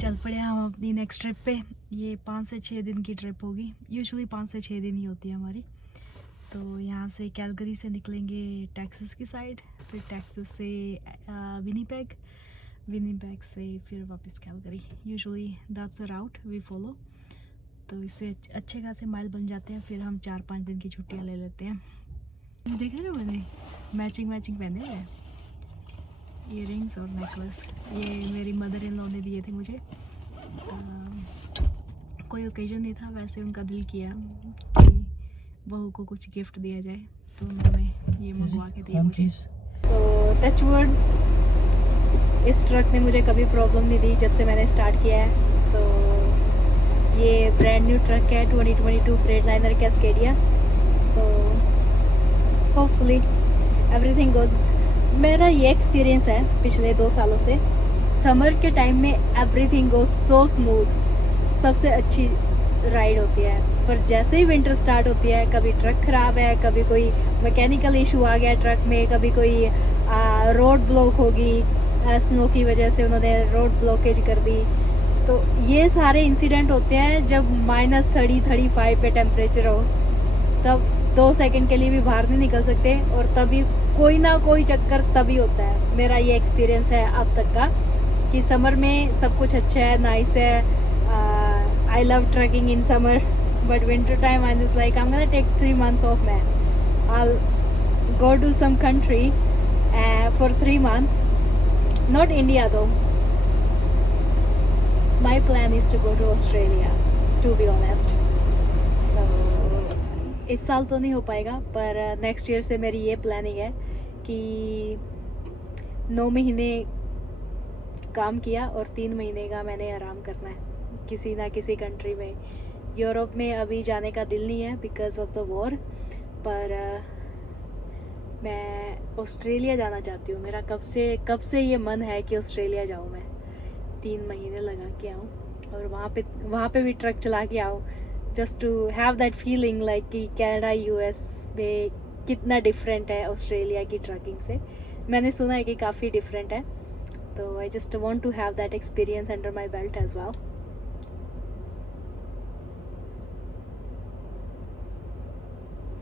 चल पड़े हम अपनी नेक्स्ट ट्रिप पे। ये 5 से 6 दिन की ट्रिप होगी। यूजुअली 5 से 6 दिन ही होती है हमारी। तो यहाँ से कैलगरी से निकलेंगे टेक्सास की साइड, फिर टेक्सास से विनीपेग, विनीपेग से फिर वापस Calgary. Usually that's a route we follow. तो इससे अच्छे खासे माइल बन जाते हैं। फिर हम 4-5 दिन की छुट्टियाँ ले लेते हैं। देखे ना मैंने मैचिंग पहने हुए हैं, इयररिंग्स और नेकलेस। ये मेरी मदर इन लॉ ने दिए थे मुझे। कोई ओकेजन नहीं था, वैसे उनका दिल किया कि बहू को कुछ गिफ्ट दिया जाए, तो उन्होंने ये मंगवा के दिया मुझे। तो टच वुड, इस ट्रक ने मुझे कभी प्रॉब्लम नहीं दी जब से मैंने स्टार्ट किया है। तो ये ब्रांड न्यू ट्रक है 2022 फ्रेटलाइनर कैस्केडिया। तो होपफुली एवरीथिंग गोज। मेरा ये एक्सपीरियंस है पिछले 2 सालों से, समर के टाइम में एवरीथिंग गोज सो स्मूथ, सबसे अच्छी राइड होती है। पर जैसे ही विंटर स्टार्ट होती है, कभी ट्रक ख़राब है, कभी कोई मैकेनिकल इशू आ गया ट्रक में, कभी कोई रोड ब्लॉक होगी, स्नो की वजह से उन्होंने रोड ब्लॉकेज कर दी। तो ये सारे इंसिडेंट होते हैं जब -30-35 पे टेम्परेचर हो, तब 2 सेकंड के लिए भी बाहर नहीं निकल सकते, और तभी कोई ना कोई चक्कर तभी होता है। मेरा ये एक्सपीरियंस है अब तक का कि समर में सब कुछ अच्छा है, नाइस है। I love trekking in summer, but winter time I'm just like I'm gonna take 3 months off, man. I'll go to some country for 3 months. Not India though. My plan is to go to Australia, to be honest. तो इस साल तो नहीं हो पाएगा, पर next year से मेरी ये प्लानिंग है कि 9 महीने काम किया और 3 महीने का मैंने आराम करना है किसी ना किसी कंट्री में। यूरोप में अभी जाने का दिल नहीं है बिकॉज ऑफ द वॉर, पर मैं ऑस्ट्रेलिया जाना चाहती हूँ। मेरा कब से ये मन है कि ऑस्ट्रेलिया जाऊँ, मैं 3 महीने लगा के आऊँ और वहाँ पे भी ट्रक चला के आऊँ, just to have that feeling like कि कनाडा US में कितना डिफरेंट है ऑस्ट्रेलिया की ट्रकिंग से। मैंने सुना है कि काफ़ी डिफरेंट है, तो I just want to have that experience under my belt as well.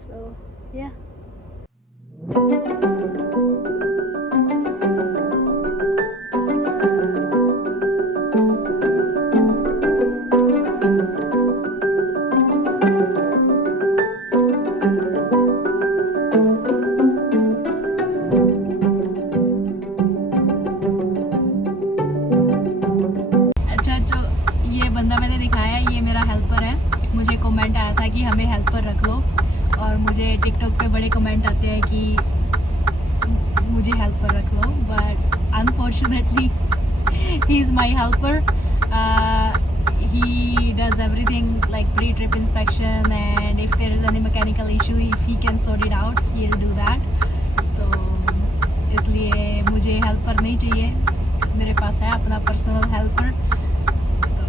So yeah. अच्छा, जो ये बंदा मैंने दिखाया है, ये मेरा हेल्पर है। मुझे कमेंट आया था कि हमें हेल्पर रख लो, और मुझे टिकटॉक पे बड़े कमेंट आते हैं कि मुझे हेल्पर रख लो, but unfortunately he is my helper. He does everything like pre-trip inspection, and if there is any mechanical issue, if he can sort it out, he'll do that. तो इसलिए मुझे हेल्पर नहीं चाहिए, मेरे पास है अपना पर्सनल हेल्पर। तो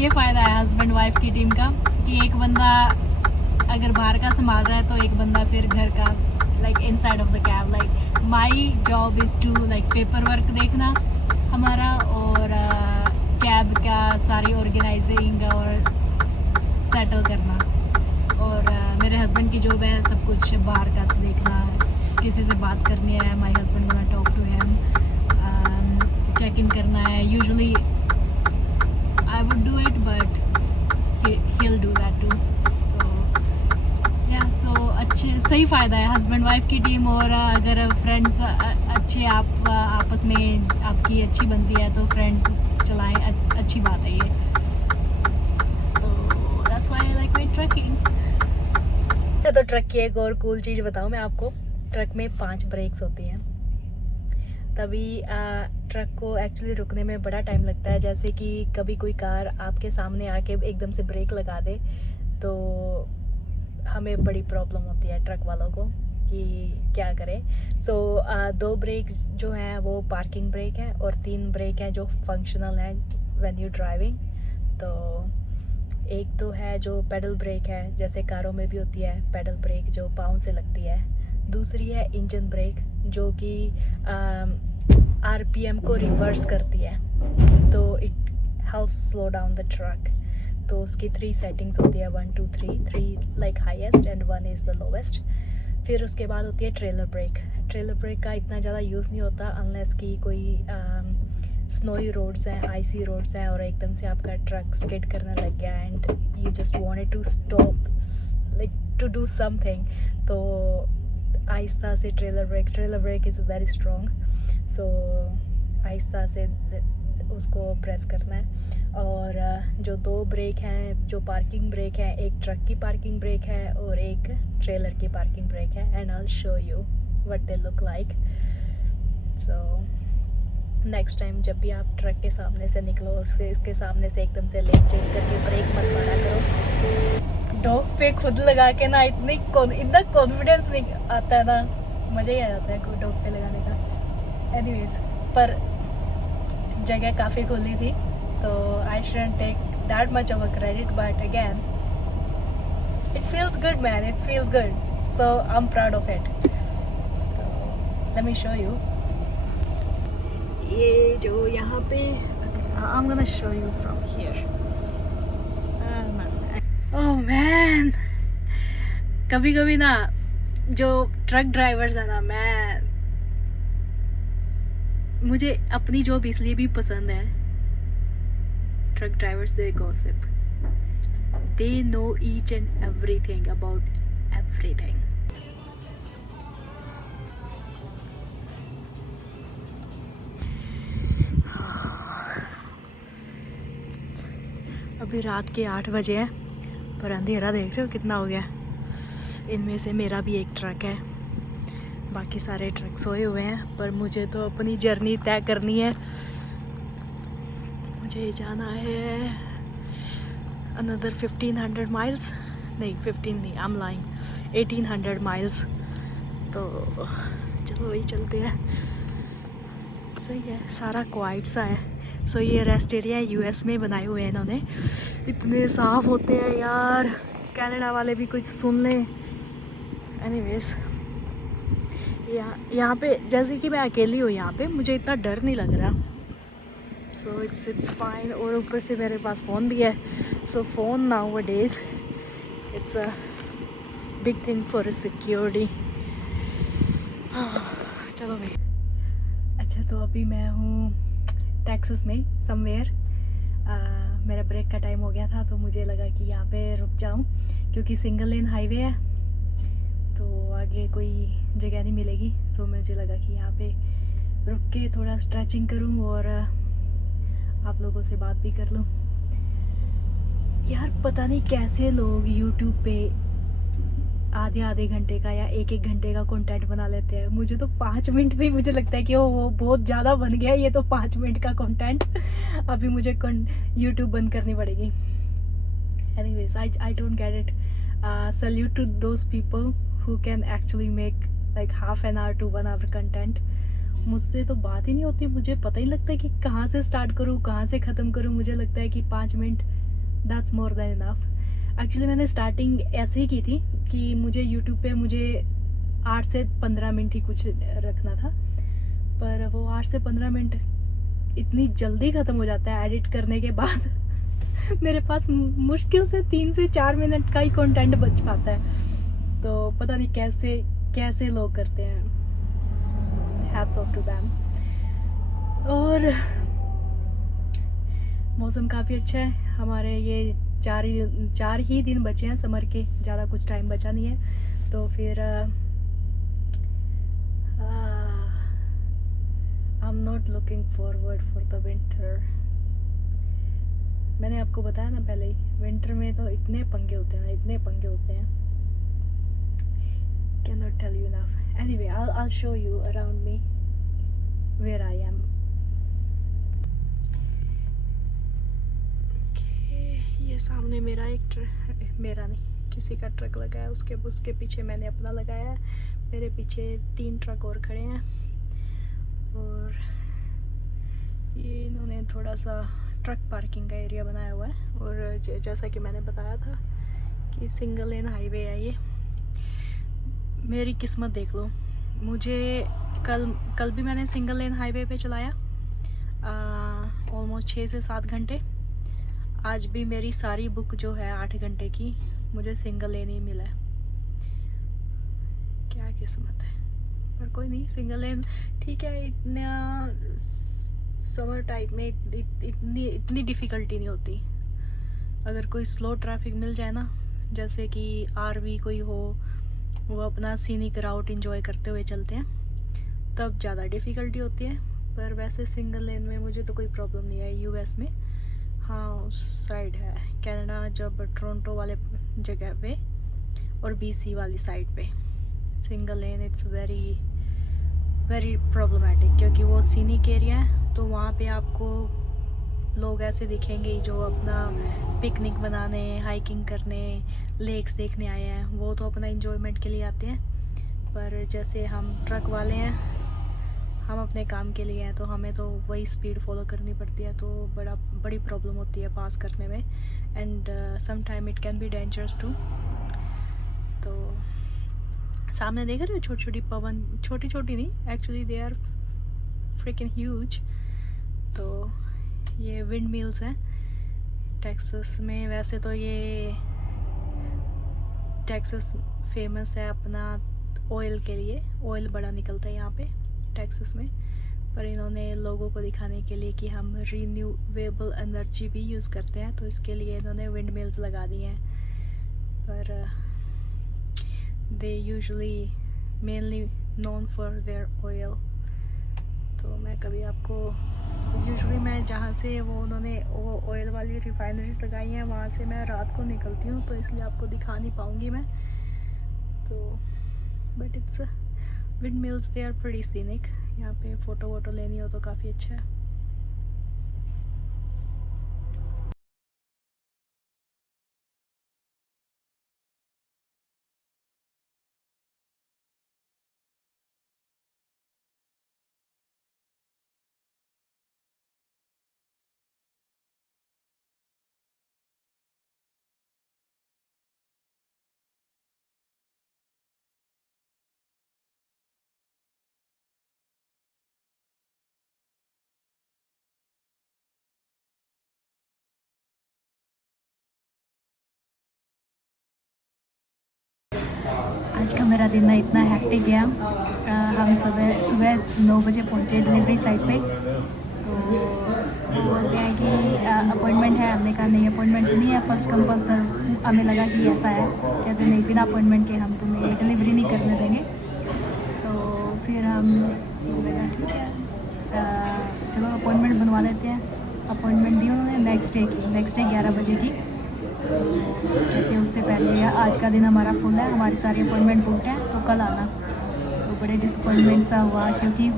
ये फ़ायदा है हस्बैंड वाइफ की टीम का कि एक बंदा अगर बाहर का संभाल रहा है तो एक बंदा फिर घर का, like inside of the cab. Like my job is to like paper work देखना हमारा, और कैब का सारी ऑर्गेनाइजिंग और सेटल करना, और मेरे हस्बैंड की जॉब है सब कुछ बाहर का देखना। किसी से बात करनी है, my husband gonna talk to him, check in करना है। Usually I would do it, but he'll do that too. तो या सो अच्छे सही फ़ायदा है हस्बैंड वाइफ की टीम। और अगर फ्रेंड्स अच्छे आप आपस में आपकी अच्छी बनती है तो फ्रेंड्स चलाएं, अच्छी बात है ये। तो that's why I like my trucking. तो ट्रक की एक और कूल चीज़ बताऊँ मैं आपको, ट्रक में 5 ब्रेक्स होती हैं। तभी ट्रक को एक्चुअली रुकने में बड़ा टाइम लगता है। जैसे कि कभी कोई कार आपके सामने आके एकदम से ब्रेक लगा दे तो हमें बड़ी प्रॉब्लम होती है ट्रक वालों को कि क्या करें। सो 2 ब्रेक जो हैं वो पार्किंग ब्रेक हैं, और 3 ब्रेक हैं जो फंक्शनल हैं व्हेन यू ड्राइविंग। तो एक तो है जो पेडल ब्रेक है, जैसे कारों में भी होती है पेडल ब्रेक जो पाँव से लगती है। दूसरी है इंजन ब्रेक जो कि RPM को रिवर्स करती है, तो it helps slow down the truck. तो उसकी 3 सेटिंग्स होती है, 1 2 3 like highest and 1 is the lowest. फिर उसके बाद होती है ट्रेलर ब्रेक। ट्रेलर ब्रेक का इतना ज़्यादा यूज़ नहीं होता अनलेस कि कोई स्नोई रोड्स हैं, आइसी रोड्स हैं और एकदम से आपका ट्रक स्किड करने लग गया and you just wanted to stop like to do something, तो आहिस्ता से trailer brake is very strong, so आहिस्ता से उसको प्रेस करना है। और जो 2 ब्रेक हैं, जो पार्किंग ब्रेक है, एक ट्रक की पार्किंग ब्रेक है और एक ट्रेलर की पार्किंग ब्रेक है, and I will show you what they look like. So next time जब भी आप ट्रक के सामने से निकलो और इसके सामने से एकदम से लेन चेंज करके ब्रेक मत मारा करो। डॉग पे खुद लगा के ना इतना कॉन्फिडेंस नहीं आता है ना, मज़ा ही आ जाता है कोई डॉग पे लगाने का। एनीवेज, पर जगह काफ़ी खुली थी, तो I shouldn't take that much of a credit, but again it feels good man, it feels good, so I am proud of it. तो लेट मी शो यू, ये जो यहाँ पे I am gonna show you from here. Oh man, कभी कभी ना जो truck drivers है ना, मुझे अपनी जॉब इसलिए भी पसंद है, truck drivers they gossip, they know each and everything about everything. अभी रात के 8 बजे हैं, पर अंधेरा देख रहे हो कितना हो गया। इनमें से मेरा भी एक ट्रक है, बाकी सारे ट्रक सोए हुए हैं, पर मुझे तो अपनी जर्नी तय करनी है। मुझे जाना है अनदर 1500 माइल्स, नहीं 15 नहीं, आई एम लाइंग, 1800 माइल्स। तो चलो वही चलते हैं। सही है, सारा क्वाइट सा है। सो ये रेस्ट एरिया US में बनाए हुए हैं इन्होंने, इतने साफ़ होते हैं यार, कनाडा वाले भी कुछ सुन लें। एनीवेज, यहाँ पे जैसे कि मैं अकेली हूँ, यहाँ पे मुझे इतना डर नहीं लग रहा, सो इट्स फाइन। और ऊपर से मेरे पास फ़ोन भी है, so phone nowadays it's a big thing for security. चलो भाई। अच्छा, तो अभी मैं हूँ टेक्सास में समवेयर। मेरा ब्रेक का टाइम हो गया था, तो मुझे लगा कि यहाँ पे रुक जाऊँ, क्योंकि सिंगल लेन हाईवे है, तो आगे कोई जगह नहीं मिलेगी। सो मुझे लगा कि यहाँ पे रुक के थोड़ा स्ट्रेचिंग करूँ और आप लोगों से बात भी कर लूँ। यार पता नहीं कैसे लोग YouTube पे आधे घंटे का या एक घंटे का कंटेंट बना लेते हैं। मुझे तो 5 मिनट में मुझे लगता है कि वो बहुत ज़्यादा बन गया, ये तो 5 मिनट का कंटेंट। अभी मुझे YouTube बंद करनी पड़ेगी। Anyways, I don't get it. Salute to those people who can actually make like half an hour to 1 hour content। मुझसे तो बात ही नहीं होती, मुझे पता ही लगता है कि कहाँ से स्टार्ट करूँ, कहाँ से ख़त्म करूँ। मुझे लगता है कि 5 minute that's more than enough. Actually मैंने स्टार्टिंग ऐसे ही की थी कि मुझे YouTube पे मुझे 8 से 15 मिनट ही कुछ रखना था, पर वो 8 से 15 मिनट इतनी जल्दी ख़त्म हो जाता है एडिट करने के बाद। मेरे पास मुश्किल से 3 से 4 मिनट का ही कंटेंट बच पाता है। तो पता नहीं कैसे लोग करते हैं, हैट्स ऑफ टू देम। और मौसम काफ़ी अच्छा है। हमारे ये 4 ही दिन बचे हैं समर के, ज़्यादा कुछ टाइम बचा नहीं है। तो फिर I am not looking forward for the winter. मैंने आपको बताया ना पहले ही, विंटर में तो इतने पंगे होते हैं ना, इतने पंगे होते हैं, cannot tell you enough. Anyway, I'll show you around me where I am. Okay, ये सामने मेरा मेरा नहीं, किसी का ट्रक लगा है, उसके पीछे मैंने अपना लगाया है। मेरे पीछे 3 ट्रक और खड़े हैं, और ये इन्होंने थोड़ा सा ट्रक पार्किंग का एरिया बनाया हुआ है। और जैसा कि मैंने बताया था कि सिंगल लेन हाईवे है ये। मेरी किस्मत देख लो, मुझे कल भी मैंने सिंगल लेन हाईवे पे चलाया ऑलमोस्ट 6 से 7 घंटे। आज भी मेरी सारी बुक जो है 8 घंटे की मुझे सिंगल लेन ही मिला है। क्या किस्मत है, पर कोई नहीं, सिंगल लेन ठीक है। इतना समर टाइप में इतनी डिफ़िकल्टी नहीं होती। अगर कोई स्लो ट्रैफिक मिल जाए ना, जैसे कि आरवी कोई हो, वो अपना सीनिक राउट एंजॉय करते हुए चलते हैं, तब ज़्यादा डिफ़िकल्टी होती है। पर वैसे सिंगल लेन में मुझे तो कोई प्रॉब्लम नहीं है। यूएस में हाँ उस साइड है, कनाडा जब टोरंटो वाले जगह पे और बीसी वाली साइड पे single lane it's very very problematic, क्योंकि वो सीनिक एरिया है। तो वहाँ पे आपको लोग ऐसे दिखेंगे जो अपना पिकनिक बनाने, हाइकिंग करने, लेक्स देखने आए हैं। वो तो अपना इंजॉयमेंट के लिए आते हैं। पर जैसे हम ट्रक वाले हैं, हम अपने काम के लिए हैं, तो हमें तो वही स्पीड फॉलो करनी पड़ती है। तो बड़ी प्रॉब्लम होती है पास करने में। And some time it can be dangerous too. तो सामने देख रहे हो छोटी छोटी पवन, छोटी छोटी नहीं actually, they are freaking huge. तो ये विंड मिल्स हैं टेक्सास में। वैसे तो ये टेक्सास फेमस है अपना ऑयल के लिए, ऑयल बड़ा निकलता है यहाँ पे टेक्सास में। पर इन्होंने लोगों को दिखाने के लिए कि हम रीन्यूएबल एनर्जी भी यूज़ करते हैं, तो इसके लिए इन्होंने विंड मिल्स लगा दी हैं। पर they usually mainly known for their oil. तो मैं कभी आपको यूजुअली मैं जहाँ से वो उन्होंने वो ऑयल वाली रिफाइनरीज लगाई हैं, वहाँ से मैं रात को निकलती हूँ, तो इसलिए आपको दिखा नहीं पाऊँगी मैं। तो but it's wind mills, they are pretty scenic. यहाँ पे फ़ोटो वोटो लेनी हो तो काफ़ी अच्छा है। आज का मेरा दिन इतना हैक्टिक गया। हम सुबह 9 बजे पहुँचे डिलीवरी साइट पे। तो बोलते हैं कि अपॉइंटमेंट है। हमने कहा नहीं, अपॉइंटमेंट नहीं है, फर्स्ट कम फर्स्ट सर्व। हमें लगा कि ऐसा है, कहते नहीं बिना अपॉइंटमेंट के हम तुम्हें डिलीवरी नहीं करने देंगे। तो फिर हम ठीक है चलो अपॉइंटमेंट बनवा लेते हैं। अपॉइंटमेंट दी उन्होंने नेक्स्ट डे 11 बजे की। क्योंकि उससे पहले आज का दिन हमारा फुल है, हमारी सारी अपॉइंटमेंट बुक है, तो कल आना। तो बड़े डिसअपॉइंटमेंट सा हुआ, क्योंकि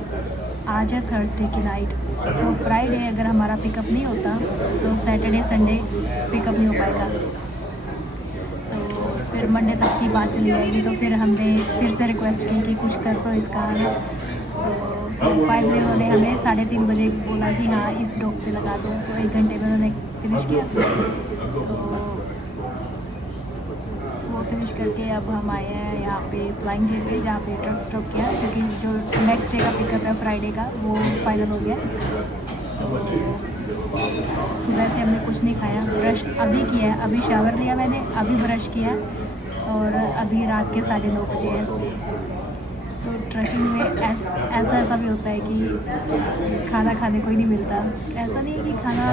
आज है थर्सडे की नाइट। तो फ्राइडे अगर हमारा पिकअप नहीं होता तो सैटरडे संडे पिकअप नहीं हो पाएगा। तो फिर मंडे तक की बात चली जाएगी। तो फिर हमने फिर से रिक्वेस्ट की कि कुछ कर दो इसका। तो फिर 5 बजे उन्होंने हमें 3:30 बजे बोला कि हाँ इस डॉक पे लगा दो। तो 1 घंटे में उन्होंने फिनिश किया। तो वो फिनिश करके अब हम आए हैं यहाँ पे फ्लाइंग जे पे, जहाँ पे ट्रक स्टॉप किया, क्योंकि जो नेक्स्ट डे का पिकअप है फ्राइडे का वो फाइनल हो गया। तो सुबह से हमने कुछ नहीं खाया, ब्रश अभी किया है, अभी शावर लिया मैंने, अभी ब्रश किया, और अभी रात के 9:30 बजे हैं। तो ट्रैकिंग में ऐसा भी होता है कि खाना खाने को ही नहीं मिलता। ऐसा नहीं है कि खाना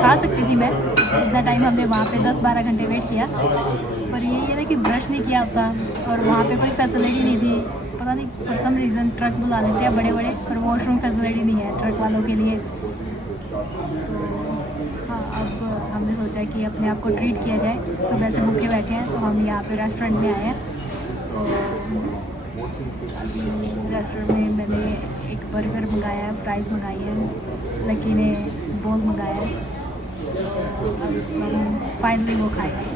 खा सकती थी मैं, इतना टाइम हमने वहाँ पे 10-12 घंटे वेट किया। पर यही है ना कि ब्रश नहीं किया होता, और वहाँ पे कोई फैसिलिटी नहीं थी। पता नहीं फॉर सम रीज़न ट्रक बुला लेते हैं बड़े बड़े, पर वॉशरूम फैसिलिटी नहीं है ट्रक वालों के लिए। हाँ, अब हमने सोचा कि अपने आप को ट्रीट किया जाए। सुबह से भूखे बैठे हैं, तो हम यहाँ पे रेस्टोरेंट में आए हैं। तो अभी रेस्टोरेंट में मैंने एक बर्गर मंगाया है, फ्राइज़ मंगाई है, लकी ने बोल मंगाया है। अब हम फाइनली वो खाएंगे।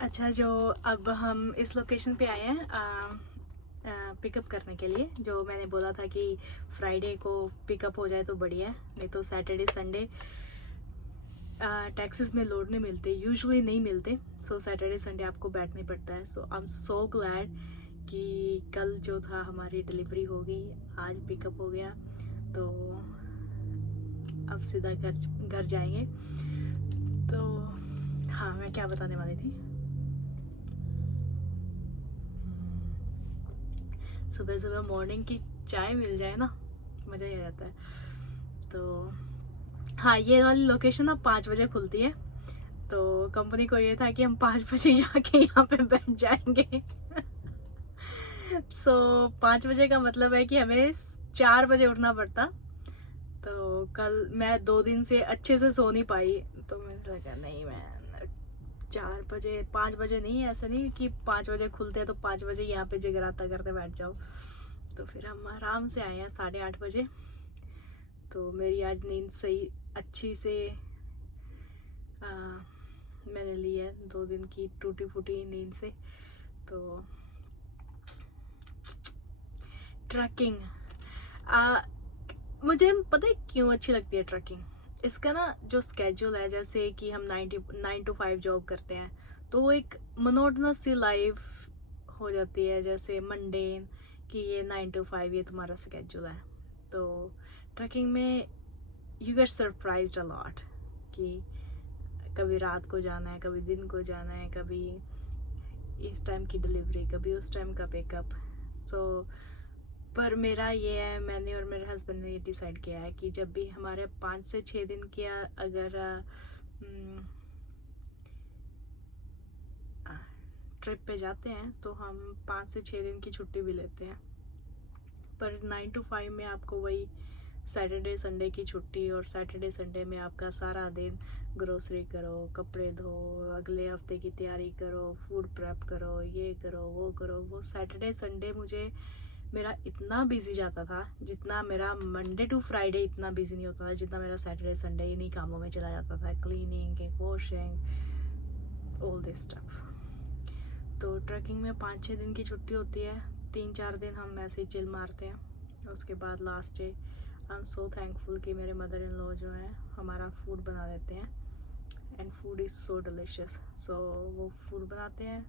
अच्छा, जो अब हम इस लोकेशन पे आए हैं पिकअप करने के लिए, जो मैंने बोला था कि फ्राइडे को पिकअप हो जाए तो बढ़िया है, नहीं तो सैटरडे संडे टैक्सीज में लोड नहीं मिलते, यूजुअली नहीं मिलते। सो सैटरडे संडे आपको बैठना ही पड़ता है। सो आई एम सो ग्लैड कि कल जो था हमारी डिलीवरी हो गई, आज पिकअप हो गया, तो अब सीधा घर जाएंगे। तो हाँ, मैं क्या बताने वाली थी, सुबह सुबह मॉर्निंग की चाय मिल जाए ना, मज़ा ही आ जाता है। तो हाँ, ये वाली लोकेशन ना 5 बजे खुलती है, तो कंपनी को ये था कि हम 5 बजे जाके यहाँ पे बैठ जाएंगे। सो 5 बजे का मतलब है कि हमें 4 बजे उठना पड़ता। तो कल मैं 2 दिन से अच्छे से सो नहीं पाई, तो मैंने लगा नहीं, मैं 4 बजे 5 बजे नहीं, ऐसा नहीं कि 5 बजे खुलते हैं तो 5 बजे यहाँ पे जगराता करते बैठ जाओ। तो फिर हम आराम से आए हैं 8:30 बजे। तो मेरी आज नींद सही अच्छी से मैंने ली है 2 दिन की टूटी फूटी नींद से। तो ट्रैकिंग मुझे पता है क्यों अच्छी लगती है ट्रैकिंग। इसका ना जो स्केड्यूल है, जैसे कि हम 9 to 5 जॉब करते हैं, तो वो एक मोनोटोनस सी लाइफ हो जाती है, जैसे मंडेन, कि ये 9 to 5 ये तुम्हारा स्केड्यूल है। तो ट्रैकिंग में you get surprised a lot, कि कभी रात को जाना है, कभी दिन को जाना है, कभी इस टाइम की डिलीवरी, कभी उस टाइम का पिकअप। सो पर मेरा ये है, मैंने और मेरे हस्बैंड ने ये डिसाइड किया है कि जब भी हमारे 5 से 6 दिन की अगर ट्रिप पे जाते हैं तो हम 5 से 6 दिन की छुट्टी भी लेते हैं। पर 9 to 5 में आपको वही सैटरडे संडे की छुट्टी, और सैटरडे संडे में आपका सारा दिन ग्रोसरी करो, कपड़े धो, अगले हफ्ते की तैयारी करो, फूड प्रेप करो, ये करो वो करो। वो सैटरडे संडे मुझे मेरा इतना बिजी जाता था, जितना मेरा मंडे टू फ्राइडे इतना बिजी नहीं होता था, जितना मेरा सैटरडे संडे इन्हीं कामों में चला जाता था, cleaning, washing, all this stuff. तो ट्रैकिंग में 5-6 दिन की छुट्टी होती है, 3-4 दिन हम ऐसे ही चिल मारते हैं। उसके बाद last day I am so thankful कि मेरे मदर इन लॉ जो हैं हमारा फूड बना देते हैं, and food is so delicious. So वो फूड बनाते हैं,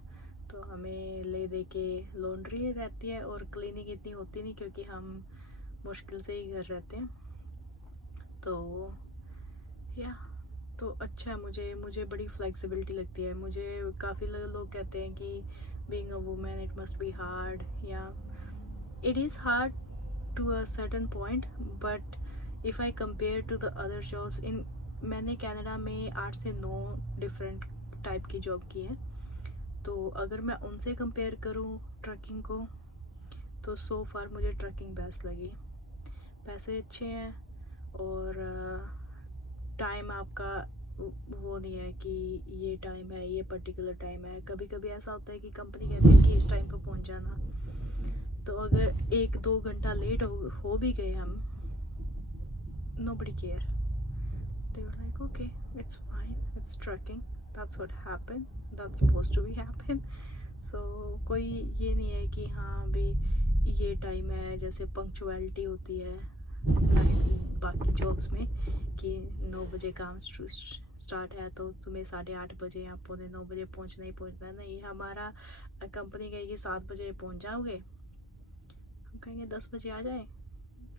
तो हमें ले दे के लॉन्ड्री रहती है, और क्लीनिंग इतनी होती नहीं क्योंकि हम मुश्किल से ही घर रहते हैं। तो या तो अच्छा, मुझे बड़ी फ्लेक्सिबिलिटी लगती है। मुझे काफ़ी लोग कहते हैं कि being a women it must be hard, या it is hard to a certain point, but if I compare to the other jobs in, मैंने कनाडा में 8 से 9 डिफरेंट टाइप की जॉब की है। तो अगर मैं उनसे कंपेयर करूँ ट्रकिंग को, तो सो फार मुझे ट्रकिंग बेस्ट लगी। पैसे अच्छे हैं, और टाइम आपका वो नहीं है कि ये टाइम है, ये पर्टिकुलर टाइम है। कभी कभी ऐसा होता है कि कंपनी कहती है कि इस टाइम पर पहुंच जाना, तो अगर 1-2 घंटा लेट हो भी गए हम, nobody care, they were like okay, it's fine, it's trekking, that's what happened, that's supposed to be happen. So कोई ये नहीं है कि हाँ भी ये टाइम है, जैसे पंक्चुअलिटी होती है बाकी जॉब्स में कि 9 बजे काम स्टार्ट है तो तुम्हें 8:30 बजे या 8:45 बजे पहुंचना ही पहुंचना है। नहीं, हमारा कंपनी कहेगी 7 बजे पहुंच जाओगे, हम कहेंगे 10 बजे आ जाए,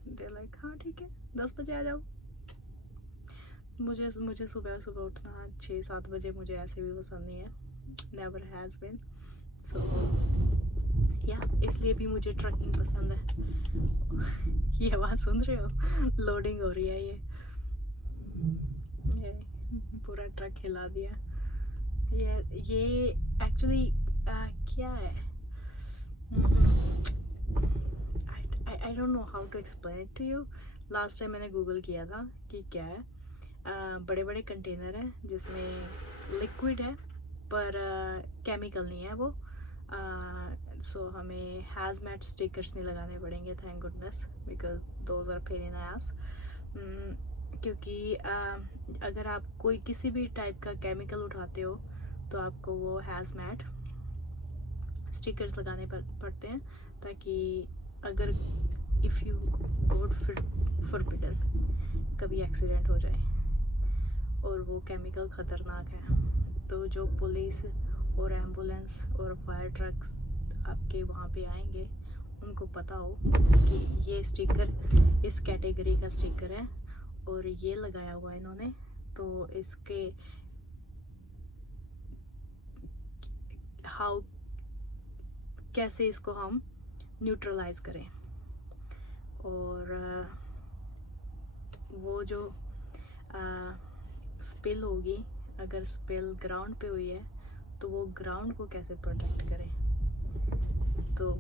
दे लाइक हाँ ठीक है 10 बजे आ जाओ। मुझे सुबह उठना 6-7 बजे मुझे ऐसे भी पसंद नहीं है, नेवर हैज़ बीन। सो या इसलिए भी मुझे ट्रकिंग पसंद है। ये आवाज़ सुन रहे हो, लोडिंग हो रही है, ये पूरा ट्रक हिला दिया। ये एक्चुअली क्या है, I don't know how to explain it to you. Last time मैंने गूगल किया था कि क्या है। बड़े बड़े कंटेनर हैं जिसमें लिक्विड है पर केमिकल नहीं है वो। सो हमें हैज़मैट स्टिकर्स नहीं लगाने पड़ेंगे, thank goodness, because those are pain in ass. क्योंकि अगर आप कोई किसी भी टाइप का केमिकल उठाते हो तो आपको वो हैज़मैट स्टिकर्स लगाने पड़ते हैं, ताकि अगर इफ़ यू गॉड फॉरबिडन कभी एक्सीडेंट हो जाए और वो केमिकल ख़तरनाक है, तो जो पुलिस और एम्बुलेंस और फायर ट्रक्स आपके वहाँ पे आएंगे उनको पता हो कि ये स्टिकर इस कैटेगरी का स्टिकर है और ये लगाया हुआ है इन्होंने, तो इसके हाउ कैसे इसको हम न्यूट्रलाइज करें। और वो जो स्पिल होगी, अगर स्पिल ग्राउंड पे हुई है तो वो ग्राउंड को कैसे प्रोटेक्ट करें। तो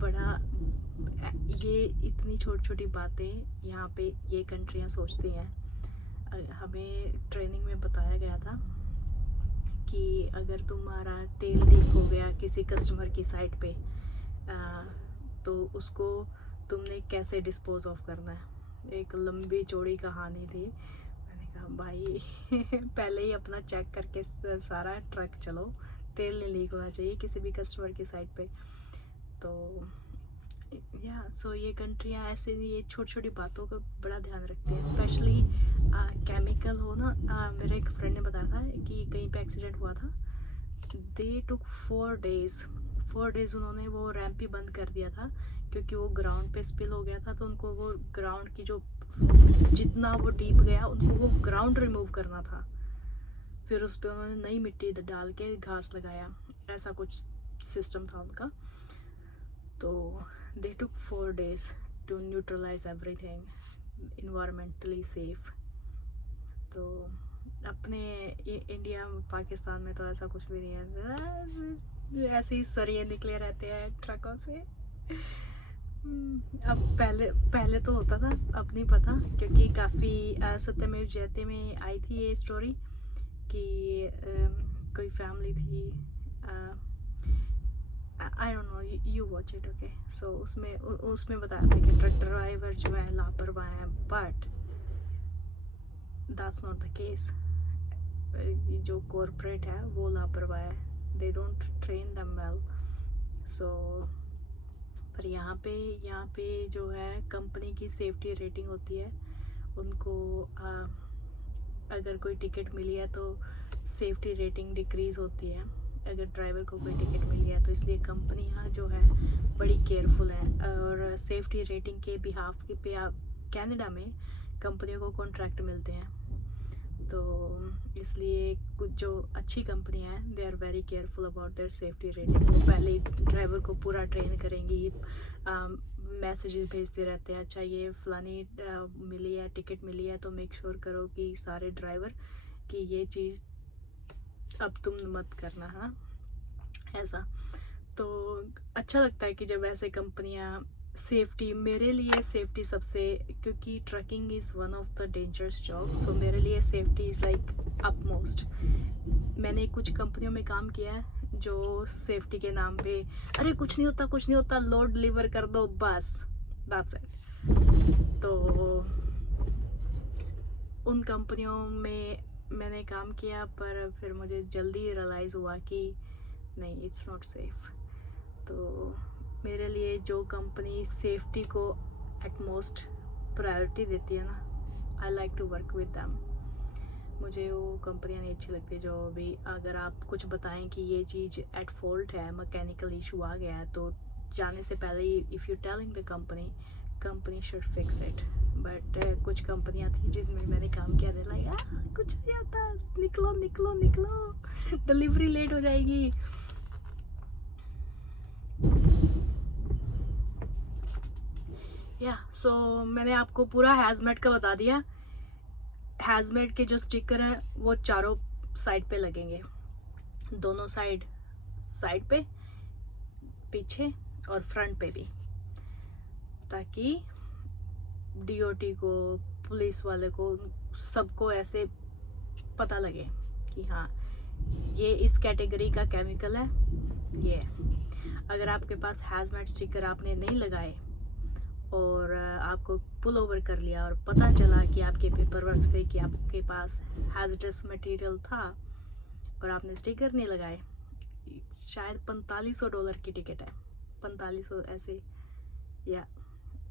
बड़ा ये इतनी छोटी छोटी बातें यहाँ पे ये कंट्रियाँ सोचती हैं। हमें ट्रेनिंग में बताया गया था कि अगर तुम्हारा तेल लीक हो गया किसी कस्टमर की साइट पे, तो उसको तुमने कैसे डिस्पोज ऑफ करना है। एक लंबी चौड़ी कहानी थी। मैंने कहा भाई पहले ही अपना चेक करके सारा ट्रक चलो, तेल नहीं लीक होना चाहिए किसी भी कस्टमर की साइट पे। तो सो ये कंट्रियाँ ऐसे ये छोटी छोटी बातों का बड़ा ध्यान रखते हैं, स्पेशली केमिकल हो ना। मेरे एक फ्रेंड ने बताया था कि कहीं पे एक्सीडेंट हुआ था, दे टुक 4 डेज़ उन्होंने वो रैंप ही बंद कर दिया था क्योंकि वो ग्राउंड पे स्पिल हो गया था। तो उनको वो ग्राउंड की जो जितना वो डीप गया उनको वो ग्राउंड रिमूव करना था, फिर उस पर उन्होंने नई मिट्टी डाल के घास लगाया, ऐसा कुछ सिस्टम था उनका। तो they took 4 days to neutralize everything, environmentally safe। तो अपने इंडिया पाकिस्तान में तो ऐसा कुछ भी नहीं है, ऐसे ही सरिये निकले रहते हैं ट्रकों से। अब पहले तो होता था, अब नहीं पता, क्योंकि काफ़ी सत्यमेव जयते में आई थी ये स्टोरी कि कोई फैमिली थी, I don't know, you watch it, okay. So उसमें बताया था कि ट्रक ड्राइवर जो है लापरवाह हैं, but that's not the case. जो कॉरपोरेट है वो लापरवाह है, they don't train them well. So पर यहाँ पे जो है कंपनी की सेफ्टी रेटिंग होती है, उनको अगर कोई टिकट मिली है तो सेफ्टी रेटिंग डिक्रीज़ होती है अगर ड्राइवर को कोई टिकट मिली है। तो इसलिए कंपनियाँ जो है बड़ी केयरफुल है और सेफ्टी रेटिंग के बिहाफ के पे आप कनाडा में कंपनियों को कॉन्ट्रैक्ट मिलते हैं। तो इसलिए कुछ जो अच्छी कंपनियाँ हैं they are very careful about their safety rating. वो पहले ही ड्राइवर को पूरा ट्रेन करेंगी, मैसेजेस भेजते रहते हैं, अच्छा ये फलानी मिली है, टिकट मिली है, तो मेक श्योर करो कि सारे ड्राइवर कि ये चीज़ अब तुम मत करना, हाँ, ऐसा। तो अच्छा लगता है कि जब ऐसे कंपनियाँ सेफ्टी, मेरे लिए सेफ्टी सबसे, क्योंकि trucking is one of the dangerous job, so मेरे लिए सेफ्टी इज़ लाइक अपमोस्ट। मैंने कुछ कंपनियों में काम किया है जो सेफ्टी के नाम पे अरे कुछ नहीं होता लोड डिलीवर कर दो बस, दैट्स इट। तो उन कंपनियों में मैंने काम किया, पर फिर मुझे जल्दी रियलाइज़ हुआ कि नहीं, इट्स नॉट सेफ। तो मेरे लिए जो कंपनी सेफ्टी को एटमोस्ट प्रायोरिटी देती है ना, I like to work with them. मुझे वो कंपनियाँ नहीं अच्छी लगती जो भी अगर आप कुछ बताएं कि ये चीज़ एट फॉल्ट है, मैकेनिकल इशू आ गया है, तो जाने से पहले ही if you telling the company should fix it. But कुछ कंपनियाँ थी जिसमें मैंने काम किया, दे लाइक कुछ नहीं होता, निकलो डिलीवरी लेट हो जाएगी। सो मैंने आपको पूरा हैजमेट का बता दिया। हैजमेट के जो स्टिकर हैं वो चारों साइड पे लगेंगे, दोनों साइड पे, पीछे और फ्रंट पे भी, ताकि डीओटी को, पुलिस वाले को, सबको ऐसे पता लगे कि हाँ ये इस कैटेगरी का केमिकल है। ये अगर आपके पास हैजमेट स्टिकर आपने नहीं लगाए और आपको पुल ओवर कर लिया और पता चला कि आपके पेपर वर्क से कि आपके पास हैजर्डस मटेरियल था और आपने स्टिकर नहीं लगाए, शायद $4500 की टिकट है। 4500 ऐसे, या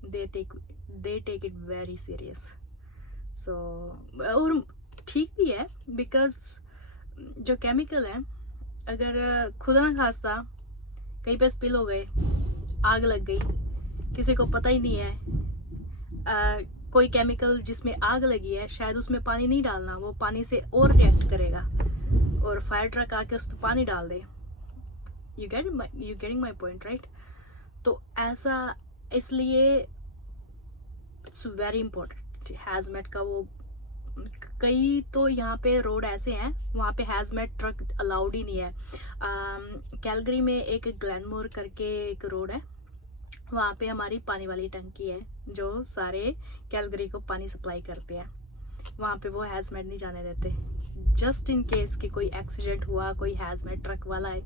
they take it very serious. So और ठीक भी है, बिकॉज जो केमिकल है, अगर खुदा ना खास्ता कहीं पे स्पिल हो गए, आग लग गई, किसी को पता ही नहीं है, कोई केमिकल जिसमें आग लगी है शायद उसमें पानी नहीं डालना, वो पानी से और रिएक्ट करेगा और फायर ट्रक आके उस पर पानी डाल दे। You getting my point, right? तो ऐसा, इसलिए इट्स वेरी इंपॉर्टेंट हैजमेट का। वो कई तो यहाँ पे रोड ऐसे हैं वहाँ पे हैजमेट ट्रक अलाउड ही नहीं है। कैलगरी में एक ग्लैनमोर करके एक रोड है, वहाँ पे हमारी पानी वाली टंकी है जो सारे कैलगरी को पानी सप्लाई करते हैं। वहाँ पे वो हैजमेट नहीं जाने देते, जस्ट इन केस कि कोई एक्सीडेंट हुआ, कोई हैजमेट ट्रक वाला है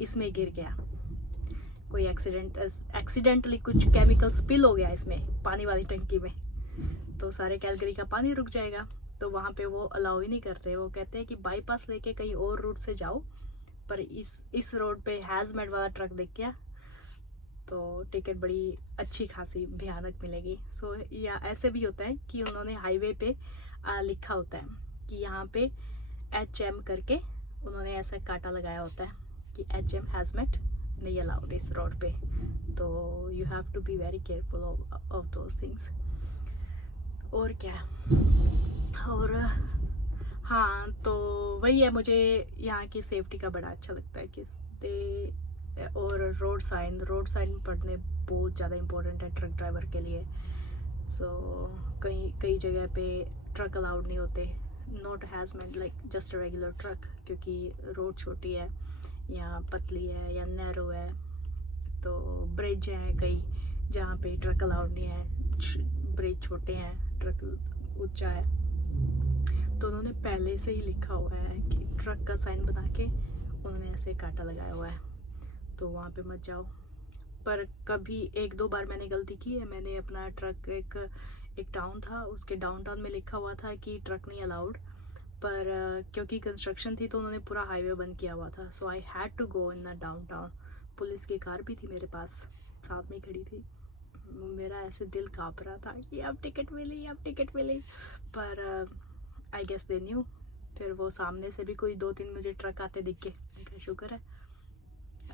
इसमें गिर गया, कोई एक्सीडेंटली कुछ केमिकल स्पिल हो गया इसमें पानी वाली टंकी में, तो सारे कैलगरी का पानी रुक जाएगा। तो वहाँ पे वो अलाउ ही नहीं करते। वो कहते हैं कि बाईपास लेके कहीं और रूट से जाओ, पर इस रोड पे हैजमेट वाला ट्रक दिख गया तो टिकट बड़ी अच्छी खासी भयानक मिलेगी। सो या ऐसे भी होता है कि उन्होंने हाईवे पे लिखा होता है कि यहाँ पे HM करके उन्होंने ऐसा कांटा लगाया होता है कि HM हैजमेट नहीं अलाउड इस रोड पे। तो you have to be very careful of those things. और क्या, और हाँ, तो वही है, मुझे यहाँ की सेफ्टी का बड़ा अच्छा लगता है कि और रोड साइन पढ़ने बहुत ज़्यादा इम्पोर्टेंट है ट्रक ड्राइवर के लिए। सो कई जगह पे ट्रक अलाउड नहीं होते, not hazmat like just a regular truck, क्योंकि रोड छोटी है या पतली है या नैरो है। तो ब्रिज हैं कई जहाँ पे ट्रक अलाउड नहीं है, ब्रिज छोटे हैं, ट्रक ऊंचा है। तो उन्होंने पहले से ही लिखा हुआ है कि ट्रक का साइन बना के उन्होंने ऐसे कांटा लगाया हुआ है, तो वहाँ पे मत जाओ। पर कभी 1-2 बार मैंने गलती की है। मैंने अपना ट्रक एक टाउन था, उसके डाउनटाउन में लिखा हुआ था कि ट्रक नहीं अलाउड, पर क्योंकि कंस्ट्रक्शन थी तो उन्होंने पूरा हाईवे बंद किया हुआ था। So I had to go in the downtown. Police की कार भी थी मेरे पास, साथ में खड़ी थी। मेरा ऐसे दिल काँप रहा था कि अब टिकट मिली, पर आई गेस दे न्यू। फिर वो सामने से भी कोई 2-3 मुझे ट्रक आते दिख गए, शुक्र है।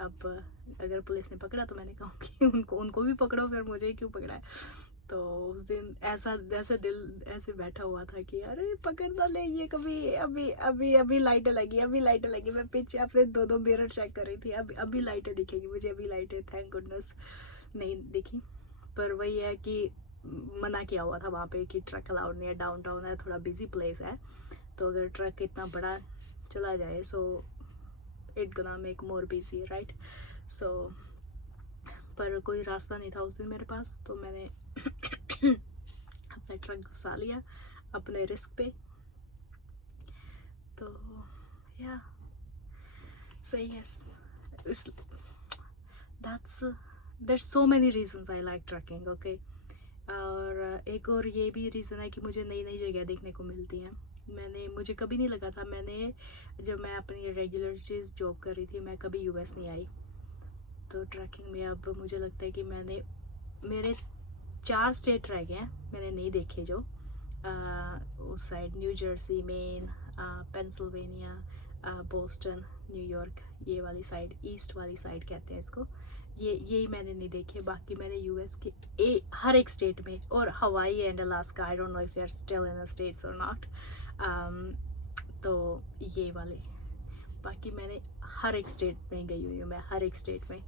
अब अगर पुलिस ने पकड़ा तो मैंने कहूँगी उनको भी पकड़ो, फिर मुझे क्यों पकड़ा है। तो उस दिन ऐसा दिल ऐसे बैठा हुआ था कि अरे पकड़ ना ले ये कभी, अभी लाइटें लगी। मैं पीछे अपने 2 मिरर चेक कर रही थी, अभी लाइटें दिखेगी मुझे, अभी लाइटें थैंक गुडनेस नहीं दिखी। पर वही है कि मना किया हुआ था वहाँ पे कि ट्रक अलाउड नहीं है, डाउनटाउन है, थोड़ा बिजी प्लेस है, तो अगर ट्रक इतना बड़ा चला जाए so it gonna make more busy, right? So पर कोई रास्ता नहीं था उस दिन मेरे पास, तो मैंने अपना ट्रक घुसा लिया अपने रिस्क पे। तो या सही है। there's so many reasons I like trekking, okay? और एक और ये भी रीज़न है कि मुझे नई जगह देखने को मिलती हैं। मुझे कभी नहीं लगा था, जब मैं अपनी रेगुलर चीज़ जॉब कर रही थी, मैं कभी US नहीं आई। तो ट्रैकिंग में अब मुझे लगता है कि मेरे 4 स्टेट रह गए हैं मैंने नहीं देखे, जो उस side, new Jersey, main, Pennsylvania, Boston, New York, ये वाली साइड, ईस्ट वाली साइड कहते हैं इसको, यही मैंने नहीं देखे। बाकी मैंने US के हर एक स्टेट में, और Hawaii and Alaska, I don't know if they are still in the states और नॉट, तो ये वाले, बाकी मैंने हर एक स्टेट में गई हुई हूँ, मैं हर एक स्टेट में।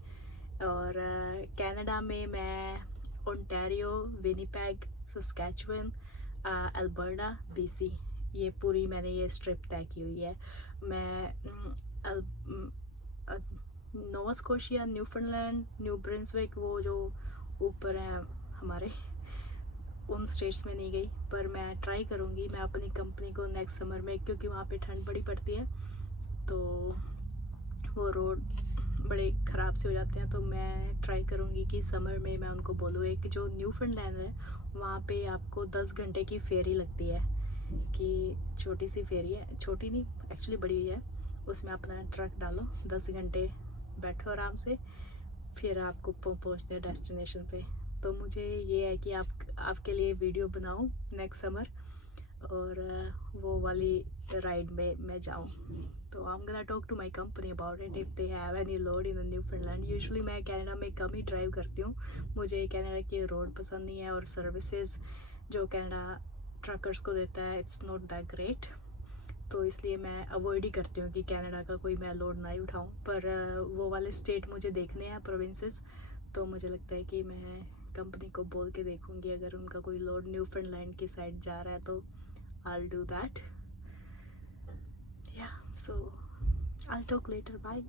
और कनाडा में मैं Ontario, Winnipeg, Saskatchewan, Alberta, BC, ये पूरी मैंने ये स्ट्रिप तय की हुई है। मैं नोवा स्कोशिया, न्यूफाउंडलैंड, न्यू ब्रिंसविक, वो जो ऊपर हैं हमारे, उन स्टेट्स में नहीं गई, पर मैं ट्राई करूँगी। मैं अपनी कंपनी को नेक्स्ट समर में, क्योंकि वहाँ पे ठंड बड़ी पड़ती है तो वो रोड बड़े ख़राब से हो जाते हैं, तो मैं ट्राई करूँगी कि समर में मैं उनको बोलूँ। एक जो न्यूफाउंडलैंड है वहाँ पे आपको 10 घंटे की फेरी लगती है, कि छोटी सी फेरी है, छोटी नहीं एक्चुअली बड़ी है, उसमें अपना ट्रक डालो, 10 घंटे बैठो आराम से, फिर आपको पहुंचते हैं डेस्टिनेशन पे। तो मुझे ये है कि आपके लिए वीडियो बनाऊं नेक्स्ट समर और वो वाली राइड में मैं जाऊं। तो I am gonna talk to my company about it if they have any load in Newfoundland. Usually मैं कनाडा में कम ही ड्राइव करती हूँ, मुझे कनाडा की रोड पसंद नहीं है और सर्विसेज जो कनाडा ट्रकर्स को देता है इट्स नॉट दैट ग्रेट। तो इसलिए मैं अवॉइड ही करती हूँ कि कनाडा का कोई मैं लोड ना ही उठाऊँ। पर वो वाले स्टेट मुझे देखने हैं प्रोविंसेस, तो मुझे लगता है कि मैं कंपनी को बोल के देखूँगी अगर उनका कोई लोड न्यूफीलैंड की साइड जा रहा है तो I'll do that. Yeah, so I'll talk later. Bye.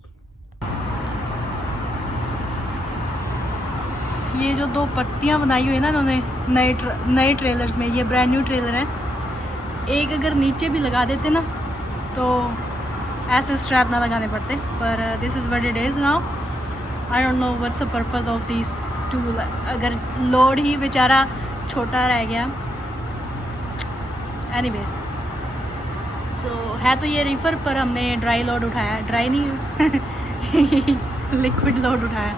ये जो दो पट्टियाँ बनाई हुई है ना इन्होंने नए ट्रेलर्स में, ये ब्रांड न्यू ट्रेलर है। एक अगर नीचे भी लगा देते ना तो ऐसे स्ट्रैप ना लगाने पड़ते, पर this is what it is now. I don't know what's the purpose of these two. अगर लोड ही बेचारा छोटा रह गया। एनीवेज, सो है तो ये रीफर, पर हमने ड्राई लोड उठाया, ड्राई नहीं लिक्विड लोड उठाया।